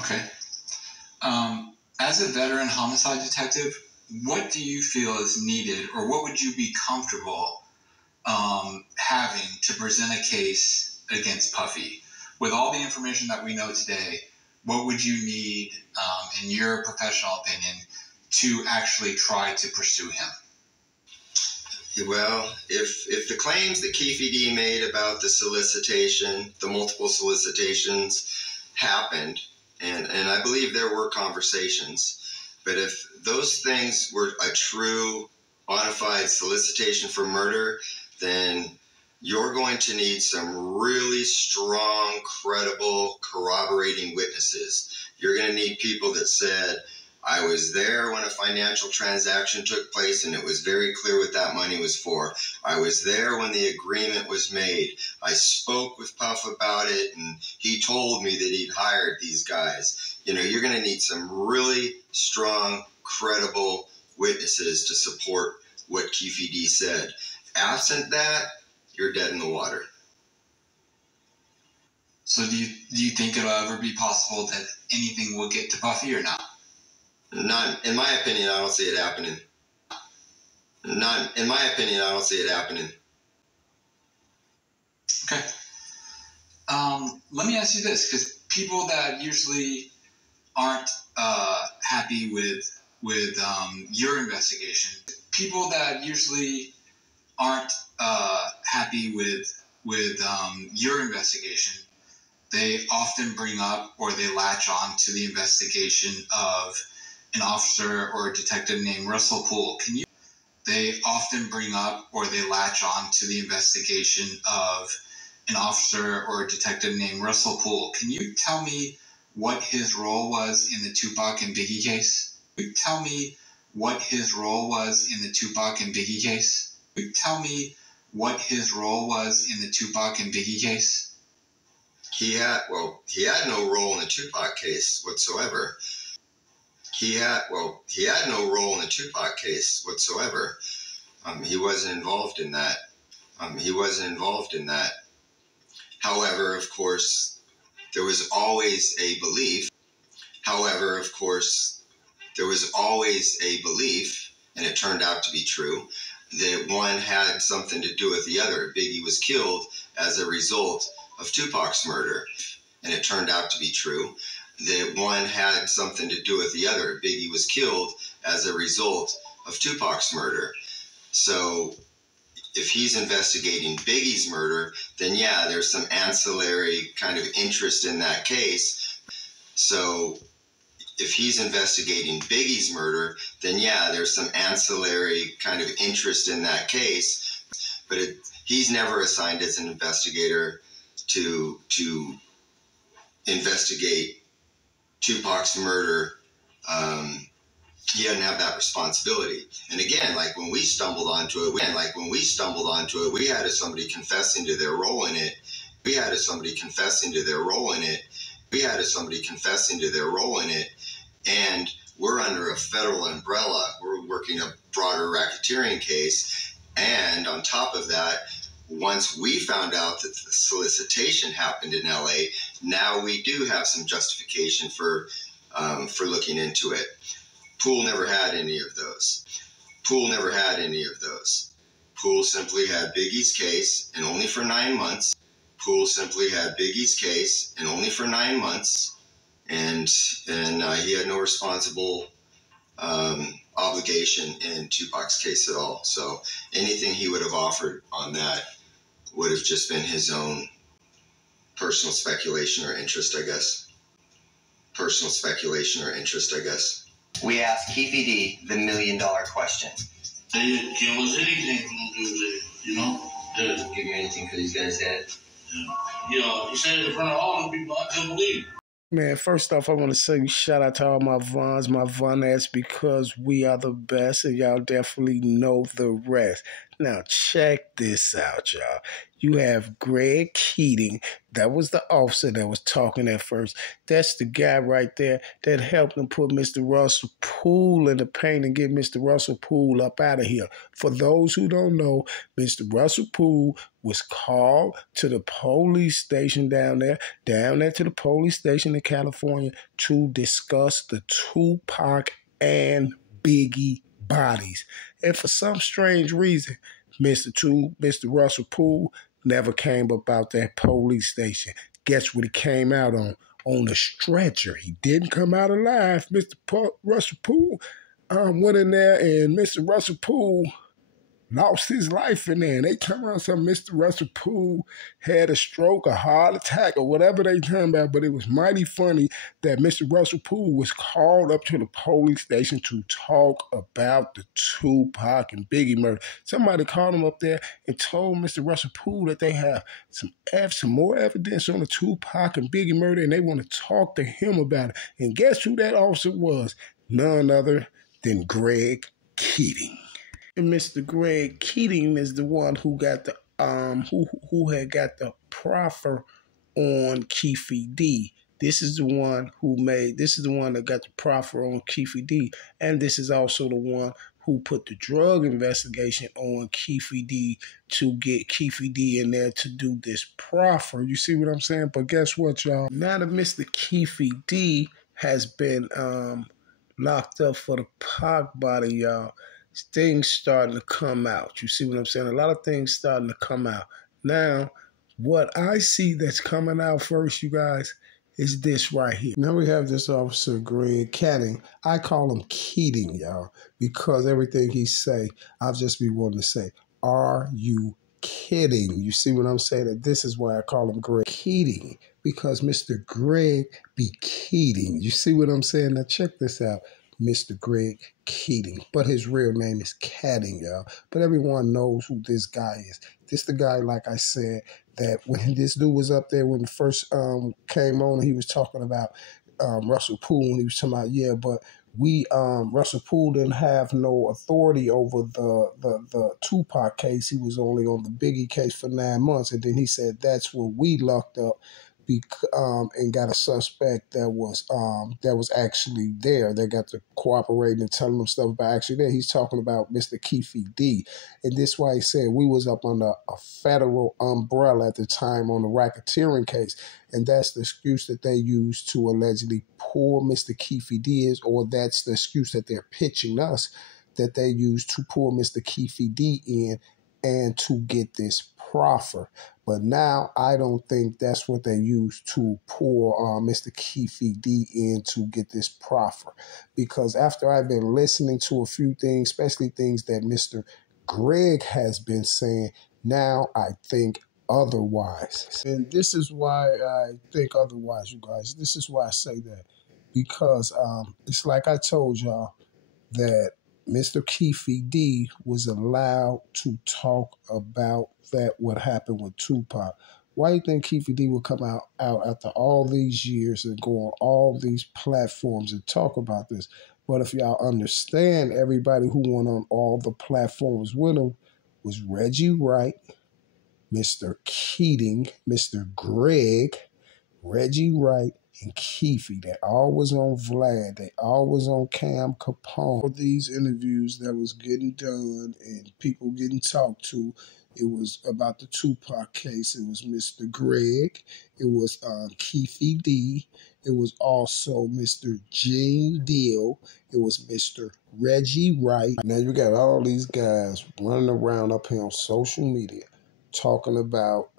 Okay. As a veteran homicide detective, what do you feel is needed, or what would you be comfortable having to present a case against Puffy? With all the information that we know today, what would you need, in your professional opinion, to actually try to pursue him? Well, if the claims that Keefe made about the solicitation, the multiple solicitations happened, and I believe there were conversations, but if those things were a true, bona fide solicitation for murder, then you're going to need some really strong, credible, corroborating witnesses. You're going to need people that said, I was there when a financial transaction took place and it was very clear what that money was for. I was there when the agreement was made. I spoke with Puff about it and he told me that he'd hired these guys. You know, you're going to need some really strong, credible witnesses to support what Keefe said. Absent that, you're dead in the water. So do you think it'll ever be possible that anything will get to Puffy or not? Not, in my opinion, I don't see it happening. Not, in my opinion, I don't see it happening. Okay. Let me ask you this, because people that usually aren't happy with your investigation, people that usually aren't happy with your investigation, they often bring up or they latch on to the investigation of an officer or a detective named Russell Poole. They often bring up or they latch on to the investigation of an officer or a detective named Russell Poole. Can you tell me what his role was in the Tupac and Biggie case? Can you tell me what his role was in the Tupac and Biggie case? Can you tell me what his role was in the Tupac and Biggie case? He had no role in the Tupac case whatsoever. He had no role in the Tupac case whatsoever. He wasn't involved in that. However, of course, there was always a belief. And it turned out to be true, that one had something to do with the other. Biggie was killed as a result of Tupac's murder. And it turned out to be true, that one had something to do with the other. Biggie was killed as a result of Tupac's murder. So if he's investigating Biggie's murder, then yeah, there's some ancillary kind of interest in that case. So if he's investigating Biggie's murder, then yeah, there's some ancillary kind of interest in that case. But he's never assigned as an investigator to investigate Tupac's murder. He doesn't have that responsibility. And again, like when we stumbled onto it, we had somebody confessing to their role in it. And we're under a federal umbrella. We're working a broader racketeering case. And on top of that, once we found out that the solicitation happened in LA, now we do have some justification for looking into it. Poole never had any of those. Poole simply had Biggie's case, and only for 9 months. And he had no responsible obligation in Tupac's case at all. So anything he would have offered on that would have just been his own personal speculation or interest, I guess. We asked Keefe the $1 million question. They didn't give us anything for them to do, you know? Give you anything for these guys' head? Yeah, he said it in front of all the people. I couldn't believe it. Man, first off, I want to say shout out to all my Vons, my Vonettes, because we are the best, and y'all definitely know the rest. Now check this out, y'all. You have Greg Keating. That was the officer that was talking at first. That's the guy right there that helped him put Mr. Russell Poole in the paint and get Mr. Russell Poole up out of here. For those who don't know, Mr. Russell Poole was called to the police station down there to the police station in California to discuss the Tupac and Biggie bodies. And for some strange reason, Mr. Russell Poole never came up out that police station. Guess what he came out on? On a stretcher. He didn't come out alive. Russell Poole went in there, and Mr. Russell Poole lost his life in there. And they come out and said Mr. Russell Poole had a stroke, a heart attack, or whatever they talking about. But it was mighty funny that Mr. Russell Poole was called up to the police station to talk about the Tupac and Biggie murder. Somebody called him up there and told Mr. Russell Poole that they have some more evidence on the Tupac and Biggie murder, and they want to talk to him about it. And guess who that officer was? None other than Greg Keating. And Mr. Greg Keating is the one who got the who had got the proffer on Keefe D. This is the one that got the proffer on Keefe D. And this is also the one who put the drug investigation on Keefe D to get Keefe D in there to do this proffer. You see what I'm saying? But guess what, y'all? Now that Mr. Keefe D has been locked up for the Pac body, y'all, things starting to come out. You see what I'm saying? A lot of things starting to come out. Now, what I see that's coming out first, you guys, is this right here. Now we have this officer, Greg Keating. I call him Keating, y'all, because everything he say, I'll just be wanting to say, are you kidding? You see what I'm saying? And this is why I call him Greg Keating, because Mr. Greg be Keating. You see what I'm saying? Now check this out. Mr. Greg Keating, but his real name is Keating, y'all. But everyone knows who this guy is. This the guy, like I said, that when this dude was up there when he first came on, he was talking about Russell Poole, and he was talking about, yeah, but Russell Poole didn't have no authority over the Tupac case. He was only on the Biggie case for 9 months, and then he said that's when we locked up and got a suspect that was actually there. They got to cooperate and telling him stuff about actually there. He's talking about Mr. Keefe D. And this is why he said we was up under a federal umbrella at the time on the racketeering case. And that's the excuse that they used to allegedly pull Mr. Keefe D, or that's the excuse that they're pitching us, that they used to pull Mr. Keefe D in and to get this proffer. But now I don't think that's what they used to pull Mr. Keefe D in to get this proffer. Because after I've been listening to a few things, especially things that Mr. Greg has been saying, now I think otherwise. And this is why I think otherwise, you guys. This is why I say that. Because it's like I told y'all that Mr. Keefe D was allowed to talk about that what happened with Tupac. Why do you think Keefe D would come out after all these years and go on all these platforms and talk about this? But if y'all understand, everybody who went on all the platforms with him was Reggie Wright, Mr. Keating, Mr. Greg, Reggie Wright, and Keefe. They always on Vlad. They always on Cam Capone. All these interviews that was getting done and people getting talked to, it was about the Tupac case. It was Mr. Greg. It was Keefe D. It was also Mr. Gene Deal. It was Mr. Reggie Wright. Now you got all these guys running around up here on social media talking about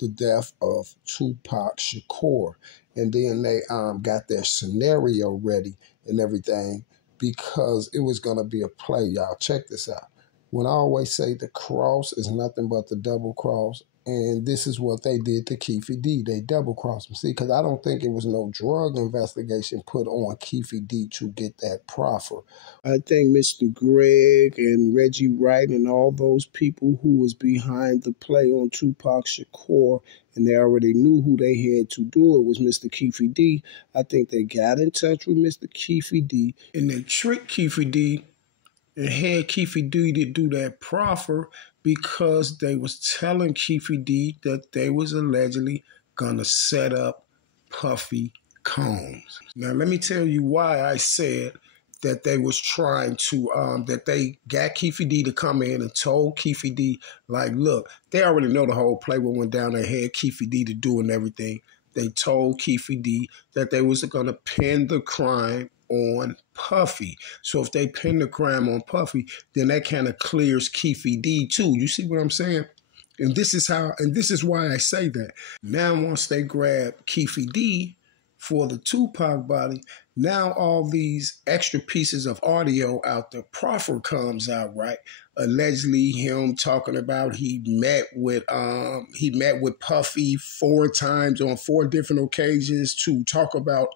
the death of Tupac Shakur. And then they got their scenario ready and everything because it was going to be a play, y'all. Check this out. When I always say the cross is nothing but the double cross, and this is what they did to Keefe D. They double crossed him. See, because I don't think it was no drug investigation put on Keefe D to get that proffer. I think Mr. Greg and Reggie Wright and all those people who was behind the play on Tupac Shakur, and they already knew who they had to do it, was Mr. Keefe D. I think they got in touch with Mr. Keefe D, and they tricked Keefe D and had Keefe D to do that proffer because they was telling Keefe D that they was allegedly gonna set up Puffy Combs. Now let me tell you why I said that they was trying to that they got Keefe D to come in and told Keefe D, like, look, they already know the whole play what went down. They had Keefe D to do and everything. They told Keefe D that they was gonna pin the crime on Puffy. So if they pin the crime on Puffy, then that kind of clears Keefe D too. You see what I'm saying? And this is why I say that. Now once they grab Keefe D for the Tupac body, now all these extra pieces of audio out the proffer comes out, right? Allegedly him talking about he met with Puffy 4 times on 4 different occasions to talk about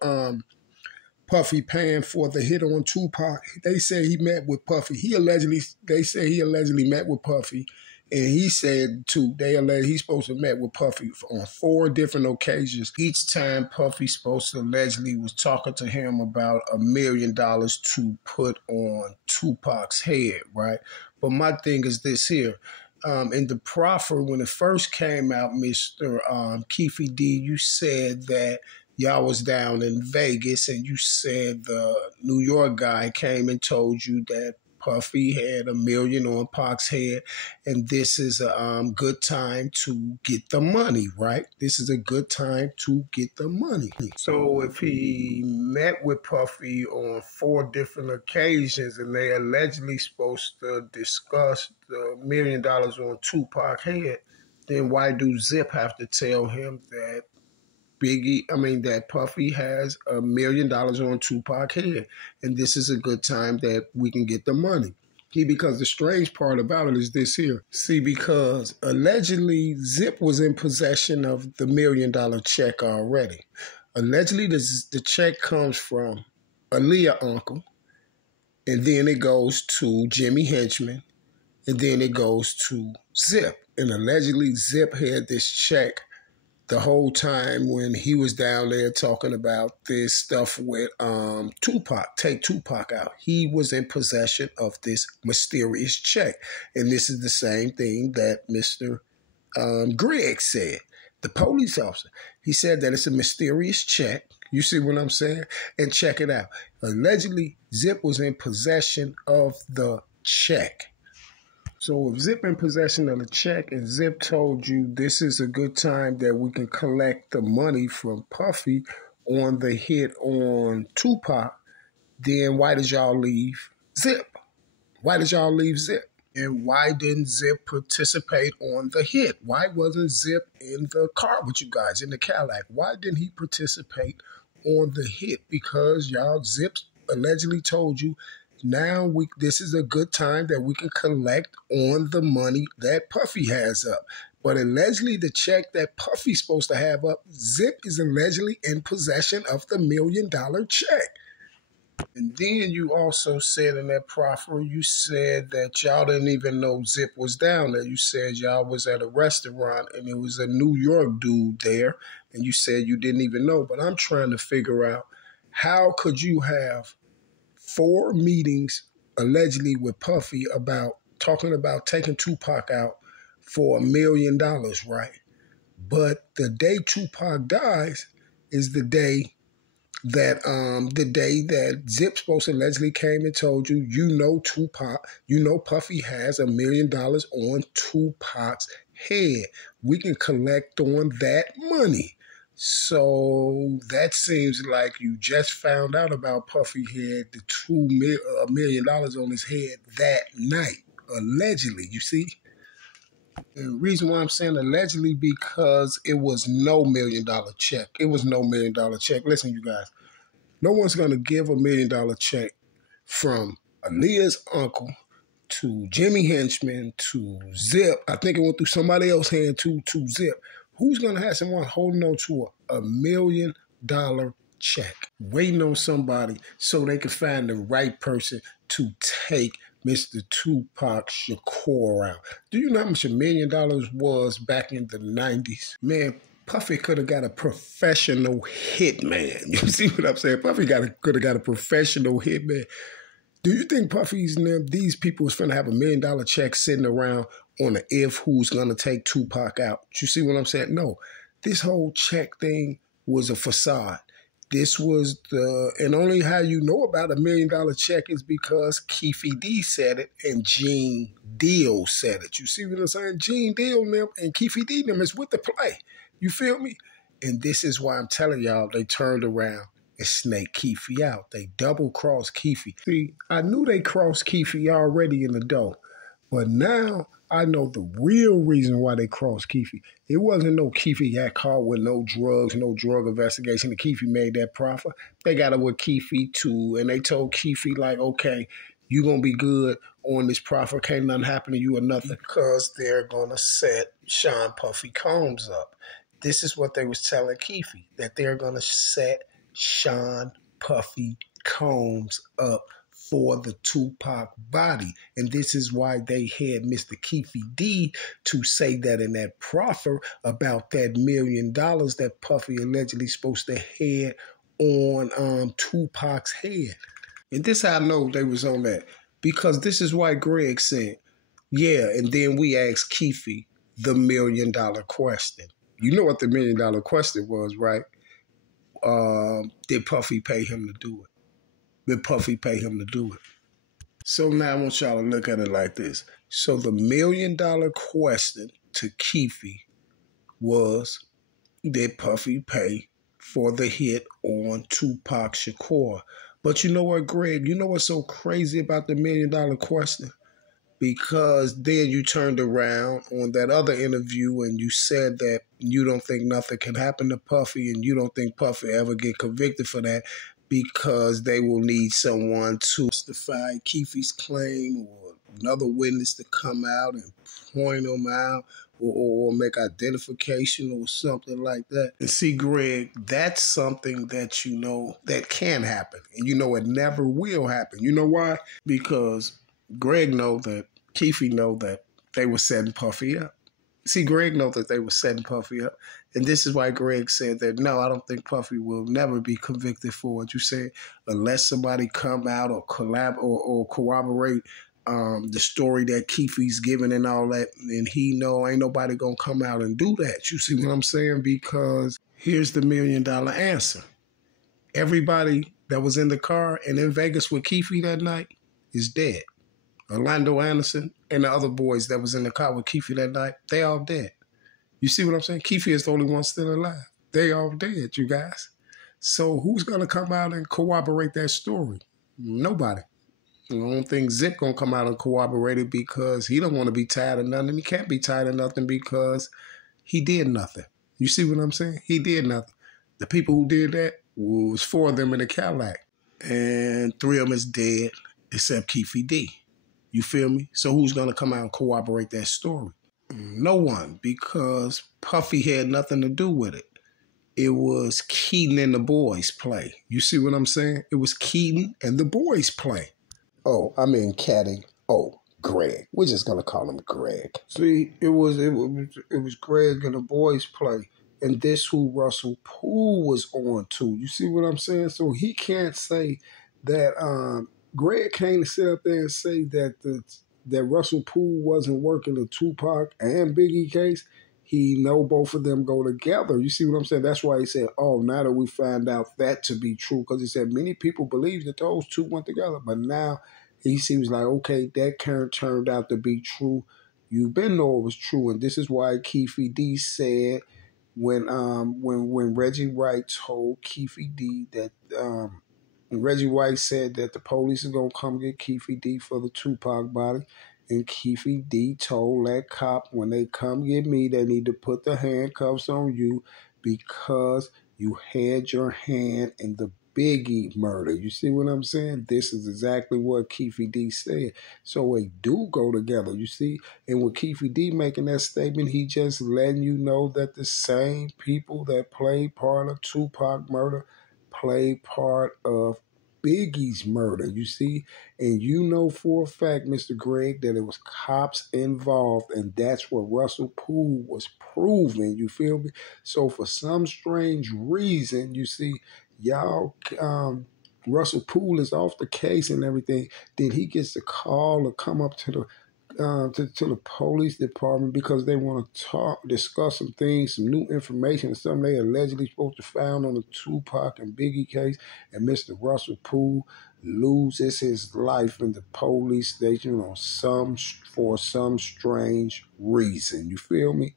Puffy paying for the hit on Tupac. They say he met with Puffy. They say he allegedly met with Puffy. And he said, too, he's supposed to have met with Puffy on 4 different occasions. Each time Puffy supposed to allegedly was talking to him about $1 million to put on Tupac's head, right? But my thing is this here. In the proffer, when it first came out, Mr. Keefe D, you said that y'all was down in Vegas and you said the New York guy came and told you that Puffy had $1 million on Pac's head, and this is a good time to get the money, right? This is a good time to get the money. So if he met with Puffy on 4 different occasions and they allegedly supposed to discuss the $1 million on Tupac's head, then why do Zip have to tell him that that Puffy has $1 million on Tupac's head, and this is a good time that we can get the money? Because the strange part about it is this here. See, because allegedly Zip was in possession of the $1 million check already. Allegedly the check comes from Aaliyah's uncle, and then it goes to Jimmy Henchman, and then it goes to Zip. And allegedly Zip had this check the whole time when he was down there talking about this stuff with Tupac, take Tupac out. He was in possession of this mysterious check. And this is the same thing that Mr. Greg said, the police officer. He said that it's a mysterious check. You see what I'm saying? And check it out. Allegedly, Zip was in possession of the check. So if Zip in possession of the check and Zip told you this is a good time that we can collect the money from Puffy on the hit on Tupac, then why did y'all leave Zip? Why did y'all leave Zip? And why didn't Zip participate on the hit? Why wasn't Zip in the car with you guys, in the Cadillac? Why didn't he participate on the hit? Because y'all, Zip allegedly told you, now this is a good time that we can collect on the money that Puffy has up. But allegedly the check that Puffy's supposed to have up, Zip is allegedly in possession of the $1 million check. And then you also said in that proffer, you said that y'all didn't even know Zip was down there. You said y'all was at a restaurant and it was a New York dude there. And you said you didn't even know. But I'm trying to figure out, how could you have 4 meetings allegedly with Puffy about talking about taking Tupac out for $1 million, right? But the day Tupac dies is the day that Zip supposed to allegedly came and told you, Puffy has $1 million on Tupac's head. We can collect on that money. So that seems like you just found out about Puffy had the $1 million on his head that night, allegedly, you see? And the reason why I'm saying allegedly, because it was no $1 million check. It was no $1 million check. Listen, you guys, no one's going to give $1 million check from Aaliyah's uncle to Jimmy Henchman to Zip. I think it went through somebody else's hand to Zip. Who's going to have someone holding on to a $1 million check, waiting on somebody so they can find the right person to take Mr. Tupac Shakur out? Do you know how much $1 million was back in the 90s? Man, Puffy could have got a professional hitman. You see what I'm saying? Puffy could have got a professional hitman Do you think Puffy's and them, these people is finna have $1 million check sitting around on the if who's gonna take Tupac out? You see what I'm saying? No. This whole check thing was a facade. This was and only how you know about $1 million check is because Keefe D said it and Gene Deal said it. You see what I'm saying? Gene Deal them and Keefe D them is with the play. You feel me? And this is why I'm telling y'all they turned around and snaked Keefe out. They double-crossed Keefe. See, I knew they crossed Keefe already in the dough, but now I know the real reason why they crossed Keefe. It wasn't no Keefe got caught with no drugs, no drug investigation. The Keefe made that profit. They got it with Keefe too, and they told Keefe like, okay, you gonna be good on this profit. Can't nothing happen to you or nothing because they're gonna set Sean Puffy Combs up. This is what they was telling Keefe, that they're gonna set Sean Puffy Combs up for the Tupac body. And this is why they had Mr. Keefe D to say that in that proffer about that $1 million that Puffy allegedly supposed to had on Tupac's head. And this I know they was on that. Because this is why Greg said, yeah, and then we asked Keefe the $1 million question. You know what the $1 million question was, right? Did Puffy pay him to do it? Did Puffy pay him to do it? So now I want y'all to look at it like this. So the $1 million question to Keefe was, did Puffy pay for the hit on Tupac Shakur? But you know what, Greg? You know what's so crazy about the $1 million question? Because then you turned around on that other interview and you said that you don't think nothing can happen to Puffy and you don't think Puffy ever get convicted for that because they will need someone to justify Keefe's claim or another witness to come out and point them out or make identification or something like that. And see, Greg, that's something that you know that can happen. And you know it never will happen. You know why? Because Greg know that, Keefe know that they were setting Puffy up. See, Greg know that they were setting Puffy up. And this is why Greg said that, no, I don't think Puffy will never be convicted for what you said unless somebody come out or corroborate the story that Keefe's given and all that. And he know ain't nobody going to come out and do that. You see what I'm saying? Because here's the $1 million answer. Everybody that was in the car and in Vegas with Keefe that night is dead. Orlando Anderson and the other boys that was in the car with Keefe that night, they all dead. You see what I'm saying? Keefe is the only one still alive. They all dead, you guys. So who's going to come out and corroborate that story? Nobody. I don't think Zip going to come out and corroborate it because he don't want to be tied of nothing. He can't be tied of nothing because he did nothing. You see what I'm saying? He did nothing. The people who did that was 4 of them in the Cadillac. And 3 of them is dead except Keefe D. You feel me? So who's going to come out and corroborate that story? No one, because Puffy had nothing to do with it. It was Keaton and the boys play. You see what I'm saying? It was Keaton and the boys play. Oh, I mean Caddy. Oh, Greg. We're just going to call him Greg. See, it was Greg and the boys play. And this who Russell Poole was on to. You see what I'm saying? So he can't say that Greg can't sit up there and say that that Russell Poole wasn't working the Tupac and Biggie case. He know both of them go together. You see what I'm saying? That's why he said, oh, now that we find out that to be true, because he said many people believe that those two went together, but now he seems like, okay, that turned out to be true. You've been know it was true, and this is why Keefe D said when Reggie Wright told Keefe D that Reggie White said that the police is going to come get Keefe D for the Tupac body. And Keefe D told that cop, when they come get me, they need to put the handcuffs on you because you had your hand in the Biggie murder. You see what I'm saying? This is exactly what Keefe D said. So they do go together, you see? And with Keefe D making that statement, he just letting you know that the same people that played part of Tupac murder played part of Biggie's murder, you see? And you know for a fact, Mr. Greg, that it was cops involved, and that's what Russell Poole was proving, you feel me? So for some strange reason, you see, y'all Russell Poole is off the case and everything, then he gets a call to come up to the to the police department because they want to discuss some things, some new information, something they allegedly supposed to found on the Tupac and Biggie case, and Mr. Russell Poole loses his life in the police station for some strange reason. You feel me?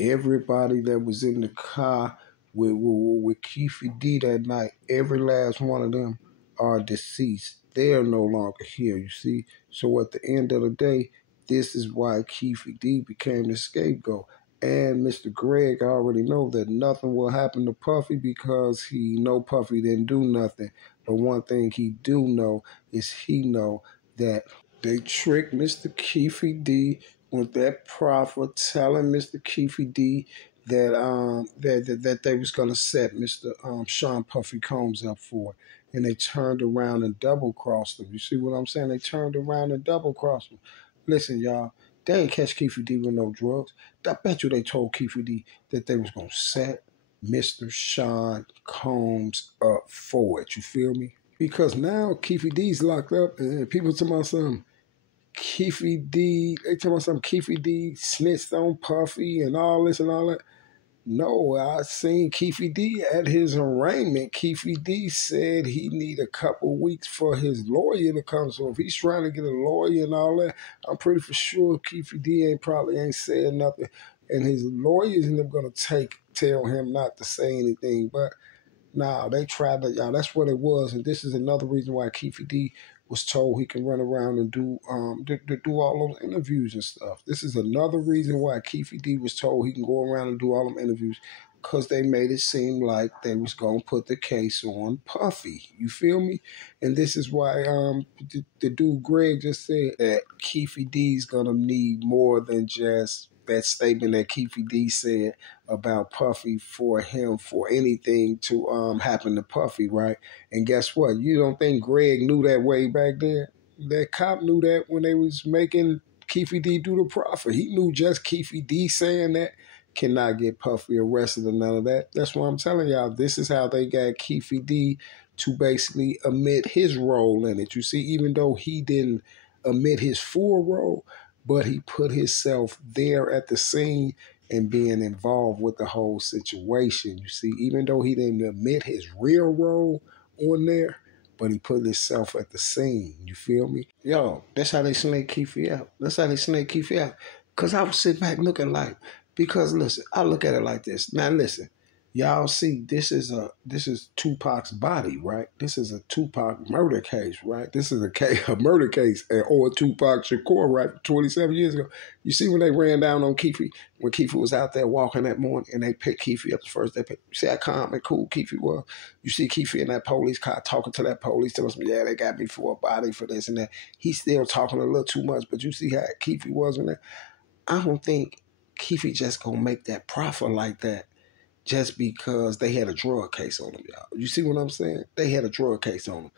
Everybody that was in the car with Keefe D that night, every last one of them are deceased. They are no longer here, you see. So at the end of the day, this is why Keefe D became the scapegoat. And Mr. Greg already know that nothing will happen to Puffy because he know Puffy didn't do nothing. But one thing he do know is he know that they tricked Mr. Keefe D with that proffer, telling Mr. Keefe D that that they was gonna set Mr. Sean Puffy Combs up for it. And they turned around and double crossed him. You see what I'm saying? They turned around and double crossed him. Listen, y'all, they ain't catch Keefe D with no drugs. I bet you they told Keefe D that they was gonna set Mr. Sean Combs up for it. You feel me? Because now Keefe D's locked up and people talking about something. Keefe D, they talking about some Keefe D snitched on Puffy and all this and all that. No, I seen Keefe D at his arraignment. Keefe D said he need a couple weeks for his lawyer to come. So if he's trying to get a lawyer and all that, I'm pretty for sure Keefe D probably ain't said nothing. And his lawyers end up gonna tell him not to say anything. But nah, they tried to, y'all. That's what it was, and this is another reason why Keefe D was told he can run around and do do all those interviews and stuff. This is another reason why Keefe D was told he can go around and do all them interviews, because they made it seem like they was gonna put the case on Puffy. You feel me? And this is why the dude Greg just said that Keefe D's gonna need more than just that statement that Keefe D said about Puffy for anything to happen to Puffy, right? And guess what? You don't think Greg knew that way back then? That cop knew that when they was making Keefe D do the proffer. He knew just Keefe D saying that cannot get Puffy arrested or none of that. That's why I'm telling y'all, this is how they got Keefe D to basically admit his role in it. You see, even though he didn't admit his full role, but he put himself there at the scene and being involved with the whole situation. You see, even though he didn't admit his real role on there, but he put himself at the scene. You feel me? Yo, that's how they snake Keefe out. That's how they snake Keefe out. Because I was sitting back looking like, because listen, I look at it like this. Now listen, y'all see, this is Tupac's body, right? This is a Tupac murder case, right? This is a murder case, or Tupac Shakur, right? 27 years ago. You see when they ran down on Keefe, when Keefe was out there walking that morning, and they picked Keefe up first. You see how calm and cool Keefe was? You see Keefe in that police car talking to that police, telling them, yeah, they got me for a body for this and that. He's still talking a little too much, but you see how Keefe was in there? I don't think Keefe just gonna make that proffer like that just because they had a drug case on them, y'all. You see what I'm saying? They had a drug case on them.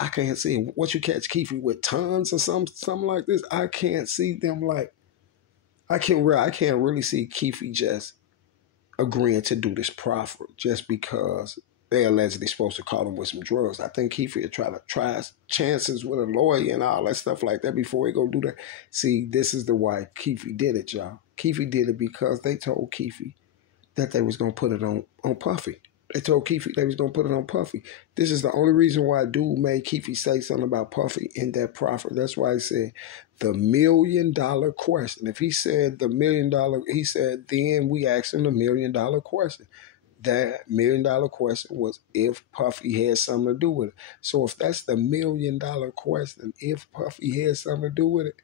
I can't see what you catch Keefe with tons or something like this. I can't see them like, I can't really see Keefe just agreeing to do this proffer just because they allegedly supposed to call him with some drugs. I think Keefe would try chances with a lawyer and all that stuff like that before he go do that. See, this is the why Keefe did it, y'all. Keefe did it because they told Keefe that they was going to put it on Puffy. They told Keefe they was going to put it on Puffy. This is the only reason why dude made Keefe say something about Puffy in that proffer. That's why he said the $1 million question. If he said the $1 million, he said, then we asked him the $1 million question. That $1 million question was if Puffy had something to do with it. So if that's the $1 million question, if Puffy had something to do with it,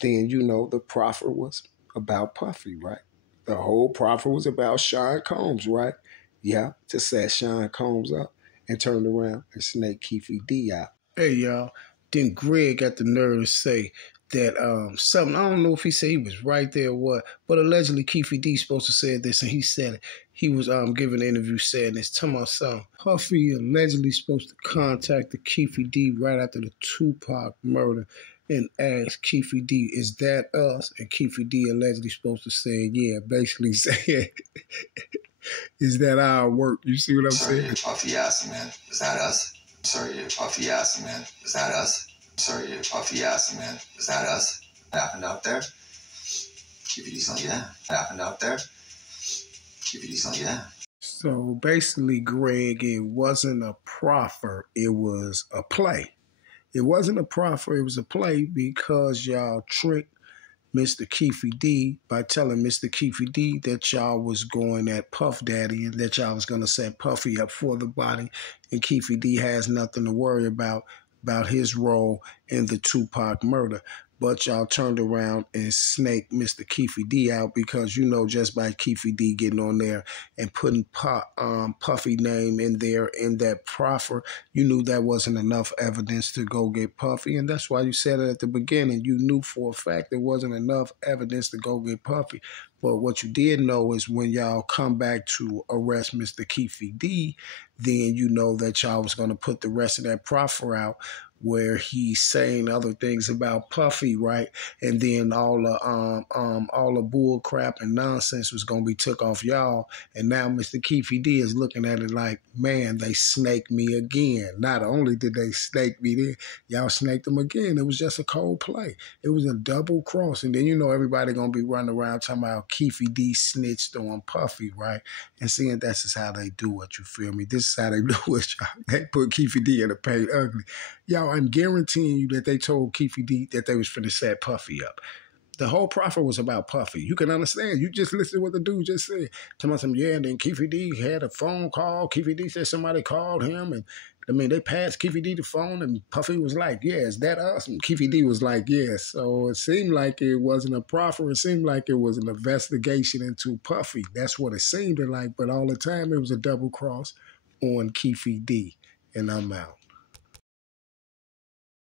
then you know the proffer was about Puffy, right? The whole proffer was about Sean Combs, right? Yeah, to set Sean Combs up and turned around and snake Keefe D out. Hey, y'all. Then Greg got the nerve to say that something, I don't know if he said he was right there or what, but allegedly Keefe D supposed to say this, and he said it. He was giving an interview saying this. Tell my son, Puffy allegedly supposed to contact the Keefe D right after the Tupac murder and asked Keefe D, is that us? And Keefe D allegedly supposed to say, yeah, basically saying, is that our work? You see what I'm saying? Puffy asked him, man, is that us? Sorry, you puffy ass man. Is that us? Sorry, you puffy ass man. Is that us? Happened out there? QPD's like, yeah. Happened out there? QPD's like, yeah. So basically, Greg, it wasn't a proffer, it was a play. It wasn't a proffer, it was a play because y'all tricked Mr. Keefe D by telling Mr. Keefe D that y'all was going at Puff Daddy and that y'all was going to set Puffy up for the body. And Keefe D has nothing to worry about his role in the Tupac murder. But y'all turned around and snaked Mr. Keefe D out because, you know, just by Keefe D getting on there and putting Puffy name in there in that proffer, you knew that wasn't enough evidence to go get Puffy. And that's why you said it at the beginning. You knew for a fact there wasn't enough evidence to go get Puffy. But what you did know is when y'all come back to arrest Mr. Keefe D, then you know that y'all was going to put the rest of that proffer out where he's saying other things about Puffy, right? And then all the bull crap and nonsense was gonna be took off y'all. And now Mr. Keefe D is looking at it like, man, they snaked me again. Not only did they snake me then, y'all snaked them again. It was just a cold play. It was a double cross. And then you know everybody gonna be running around talking about Keefe D snitched on Puffy, right? And seeing that's just how they do it, you feel me? This is how they do it, y'all. They put Keefe D in the paint ugly. Y'all, I'm guaranteeing you that they told Keefe D that they was finna set Puffy up. The whole proffer was about Puffy. You can understand. You just listen to what the dude just said. Tell me some, yeah, and then Keefe D had a phone call. Keefe D said somebody called him, and I mean, they passed Keefe D the phone, and Puffy was like, yeah, is that us? And Keefe D was like, yes. So it seemed like it wasn't a proffer. It seemed like it was an investigation into Puffy. That's what it seemed like, but all the time it was a double cross on Keefe D. And I'm out.